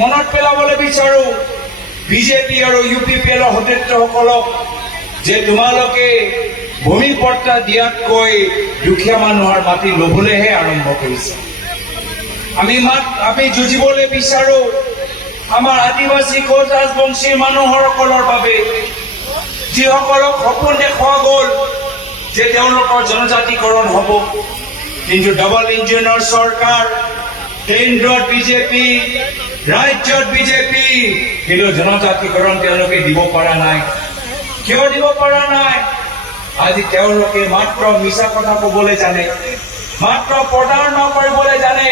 মনত পেলাবলৈ বিচাৰো বিজেপি আৰু UPPL সতীৰ্থসকলক যে তোমালোকে ভূমি পট্টা দিয়াতকৈ দুখীয়া মানুহৰ মাটি লবলৈহে আৰম্ভ কৰিছে। আমি যুঁজিবলৈ বিচাৰো আমাৰ আদিবাসী কোচ ৰাজবংশী মানুহসকলৰ বাবে, যিসকলক সপোন দেখুওৱা গ'ল যে তেওঁলোকৰ জনজাতিকৰণ হ'ব, কিন্তু ডাবল ইঞ্জিনৰ চৰকাৰ, কেন্দ্ৰত বিজেপি, ৰাজ্যত বিজেপি, কিন্তু জনজাতিকৰণ তেওঁলোকে দিব পৰা নাই। কিয় দিব পৰা নাই? আজি তেওঁলোকে মাত্ৰ মিছা কথা ক'বলৈ জানে, মাত্ৰ প্ৰতাৰণা কৰিবলৈ জানে।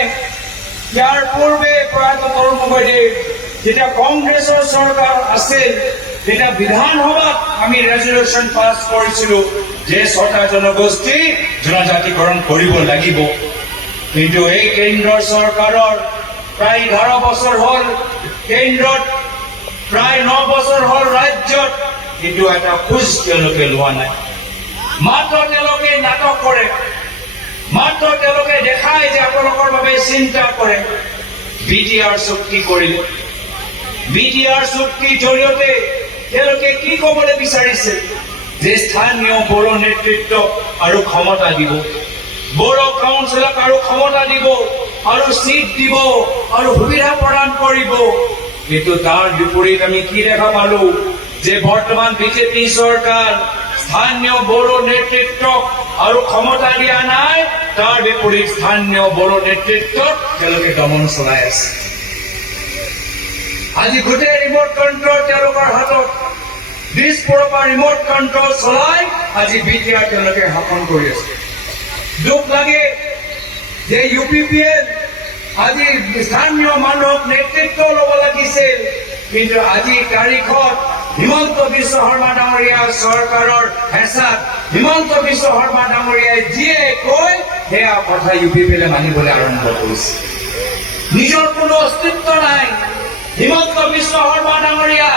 ইয়াৰ পূৰ্বে প্ৰয়াত তৰুণ গগৈদেৱ যেতিয়া কংগ্ৰেছৰ চৰকাৰ আছিল, তেতিয়া বিধানসভাত আমি ৰেজলিউশ্যন পাছ কৰিছিলো যে 6টা জনগোষ্ঠী জনজাতিকৰণ কৰিব লাগিব। কিন্তু এই কেন্দ্ৰৰ চৰকাৰৰ প্ৰায় 11 বছৰ হ'ল, কেন্দ্ৰত প্ৰায় 9 বছৰ হ'ল, ৰাজ্যত কিন্তু এটা খোজ তেওঁলোকে লোৱা নাই। মাত্ৰ তেওঁলোকে নাটক কৰে, মাত্ৰ তেওঁলোকে দেখায় যে আপোনালোকৰ বাবে চিন্তা কৰে। BTR চুক্তি কৰিলে, BTR চুক্তিৰ জৰিয়তে তেওঁলোকে কি ক'বলৈ বিচাৰিছে? যে স্থানীয় বড়ো নেতৃত্বক আৰু ক্ষমতা দিব, বড়ো কাউন্সিলক আৰু ক্ষমতা দিব, আৰু চিট দিব, আৰু সুবিধা প্ৰদান কৰিব। কিন্তু তাৰ বিপৰীত আমি কি দেখা পালো? যে বৰ্তমান বিজেপি চৰকাৰ স্থানীয় বড়ো নেতৃত্বক আৰু ক্ষমতা দিয়া নাই, তাৰ বিপৰীত স্থানীয় বড়ো নেতৃত্বক তেওঁলোকে দমন চলাই আছে। আজি গোটেই ৰিমট কণ্ট্ৰল তেওঁলোকৰ হাতত, দিছপুৰৰ পৰা ৰিমট কণ্ট্ৰল চলাই আজি BTR তেওঁলোকে শাসন কৰি আছে। দুখ লাগে যে UPPL আজি স্থানীয় মানুহক নেতৃত্ব ল'ব লাগিছিল, কিন্তু আজি তাৰিখত হিমন্ত বিশ্ব শৰ্মা ডাঙৰীয়াৰ চৰকাৰৰ হেঁচাত হিমন্ত বিশ্ব শৰ্মা ডাঙৰীয়াই যিয়ে কয় সেয়া কথা UPPL মানিবলৈ আৰম্ভ কৰিছে। নিজৰ কোনো অস্তিত্ব নাই। হিমন্ত বিশ্ব শৰ্মা ডাঙৰীয়া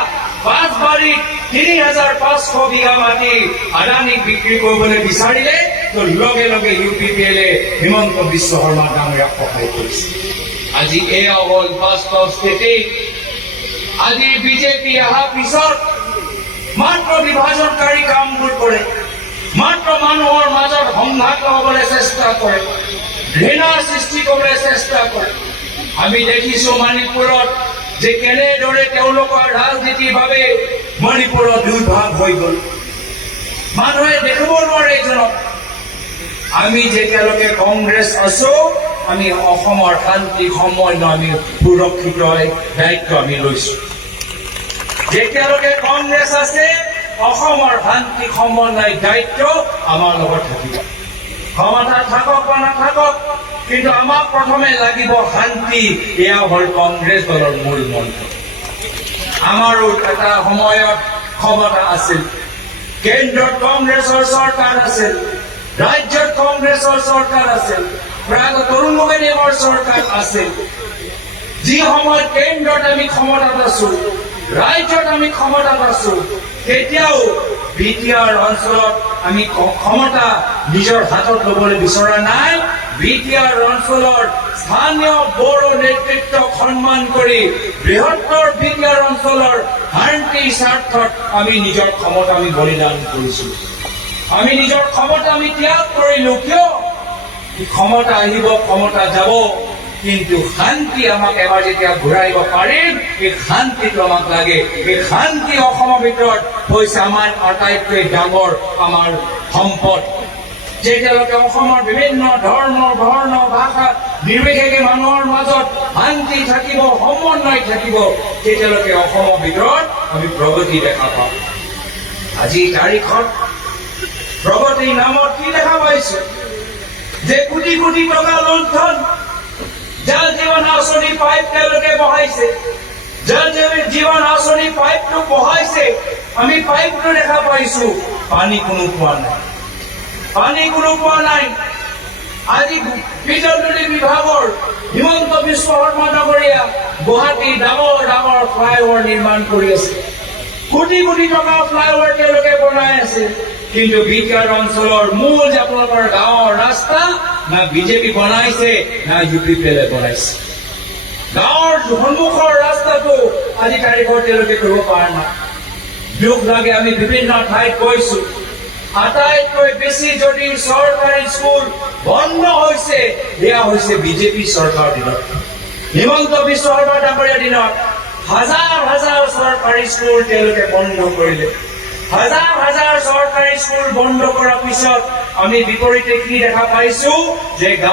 পাঁচবাৰীত ৩,৫০০ বিঘা মাটি আদানীক বিক্ৰী কৰিবলৈ বিচাৰিলে, তো লগে লগে UPPL হিমন্ত বিশ্ব শৰ্মা ডাঙৰীয়াক সহায় কৰিছে। আজি এয়া হ'ল বাস্তৱ স্থিতি। আজি বিজেপি অহাৰ পিছত মাত্ৰ বিভাজনকাৰী কামবোৰ কৰে, মাত্ৰ মানুহৰ মাজত সংঘাত লগাবলৈ চেষ্টা কৰে, ঘৃণাৰ সৃষ্টি কৰিবলৈ চেষ্টা কৰে। আমি দেখিছো মণিপুৰত যে কেনেদৰে তেওঁলোকৰ ৰাজনীতিৰ বাবে মণিপুৰত 2 ভাগ হৈ গ'ল। মানুহে দেখিব নোৱাৰে এইজনক। আমি যেতিয়ালৈকে কংগ্ৰেছ আছো, আমি অসমৰ শান্তি সমন্বয় আমি সুৰক্ষিত দায়িত্ব আমি লৈছো। যেতিয়ালৈকে কংগ্ৰেছ আছে, অসমৰ শান্তি সমন্বয় দায়িত্ব আমাৰ লগত থাকিব। ক্ষমতা থাকক বা নাথাকক, কিন্তু আমাক প্ৰথমে লাগিব শান্তি। এয়া হ'ল কংগ্ৰেছ দলৰ মূল মন্ত্ৰ। আমাৰো এটা সময়ত ক্ষমতা আছিল, কেন্দ্ৰত কংগ্ৰেছৰ চৰকাৰ আছিল, ৰাজ্যত কংগ্ৰেছৰ চৰকাৰ আছিল, প্ৰায় তৰুণ গগৈদেৱৰ চৰকাৰ আছিল। যি সময়ত কেন্দ্ৰত আমি ক্ষমতাত আছো, ৰাজ্যত আমি ক্ষমতাত আছো, তেতিয়াও BTR অঞ্চলত আমি ক্ষমতা নিজৰ হাতত ল'বলৈ বিচৰা নাই। BTR অঞ্চলৰ স্থানীয় বড়ো নেতৃত্বক সন্মান কৰি বৃহত্তৰ BTR অঞ্চলৰ শান্তিৰ স্বাৰ্থত আমি নিজৰ ক্ষমতা আমি বলিদান কৰিছো। আমি নিজৰ ক্ষমতা আমি ত্যাগ কৰিলো। কিয়? ক্ষমতা আহিব, ক্ষমতা যাব, কিন্তু শান্তি আমাক এবাৰ যেতিয়া ঘূৰাইব পাৰিম, এই শান্তিটো আমাক লাগে। এই শান্তি অসমৰ ভিতৰত হৈছে আমাৰ আটাইতকৈ ডাঙৰ আমাৰ সম্পদ। যেতিয়ালৈকে অসমৰ বিভিন্ন ধৰ্ম, বৰ্ণ, ভাষা নিৰ্বিশেষে মানুহৰ মাজত শান্তি থাকিব, সমন্বয় থাকিব, তেতিয়ালৈকে অসমৰ ভিতৰত আমি প্ৰগতি দেখা পাম। আজি তাৰিখত প্ৰগতিৰ নামত কি দেখা পাইছে? যে কোটি কোটি টকা লুণ্ঠন। জল জীৱন আঁচনি পাইপ তেওঁলোকে বহাইছে, জল জীৱন আঁচনি পাইপটো বহাইছে, আমি পাইপটো দেখা পাইছো, পানী কোনো পোৱা নাই, পানী কোনো পোৱা নাই। আজি বিজুলী বিভাগৰ হিমন্ত বিশ্ব শৰ্মা ডাঙৰীয়া গুৱাহাটী ডাঙৰ ডাঙৰ ফ্লাইঅভাৰ নিৰ্মাণ কৰি আছে, কোটি কোটি টকা ফ্লাইঅভাৰ তেওঁলোকে বনাই আছে। কিন্তু BTR অঞ্চলৰ মূল যে আপোনালোকৰ গাঁৱৰ ৰাস্তা না বিজেপি বনাইছে, না UPPL বনাইছে। গাঁৱৰ সন্মুখৰ ৰাস্তাটো আজি তাৰিখত তেওঁলোকে কৰিব পৰা নাই। দুখ লাগে, আমি বিভিন্ন ঠাইত গৈছো, আটাইতকৈ বেছি যদি চৰকাৰী স্কুল বন্ধ হৈছে সেয়া হৈছে বিজেপি চৰকাৰৰ দিনত। হিমন্ত বিশ্ব শৰ্মা ডাঙৰীয়াৰ দিনত হাজাৰ হাজাৰ চৰকাৰী স্কুল তেওঁলোকে বন্ধ কৰিলে। হাজাৰ হাজাৰ চৰকাৰী স্কুল বন্ধ কৰাৰ পিছত আমি বিপৰীতে কি দেখা পাইছো যে গাঁও